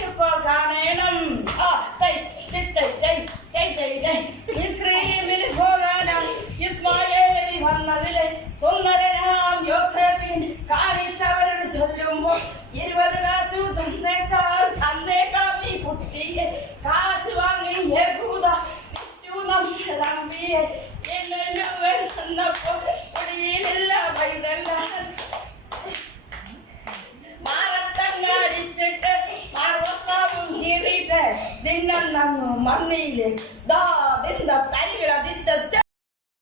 ഇപ്പോൾ കാണണം ഇസ്രയേലിൽ പോകാനായി ഇസ്മായേലി വന്നതിലെ സുന്ദരനാം യോസേഫിൻ കാണിച്ചവരോട് ചൊല്ലുമ്പോൾ 20 കാശു തന്നേച്ചാൽ തന്നേക്കാം ഈ കുട്ടിയെ കാശ് വാങ്ങി യഹൂദ വിറ്റു നമ്മളെ എന്നുവൻ വന്നപ്പോൾ കുടിയിലില്ല പൈതല്ല മാറത്തങ്ങടിച്ചിട്ട് മാർവത്താവും കീറിയിട്ട് ദിന്നം നന്നു മണ്ണിയില് ദാ ദിന്ത തരികിട ദിത്ത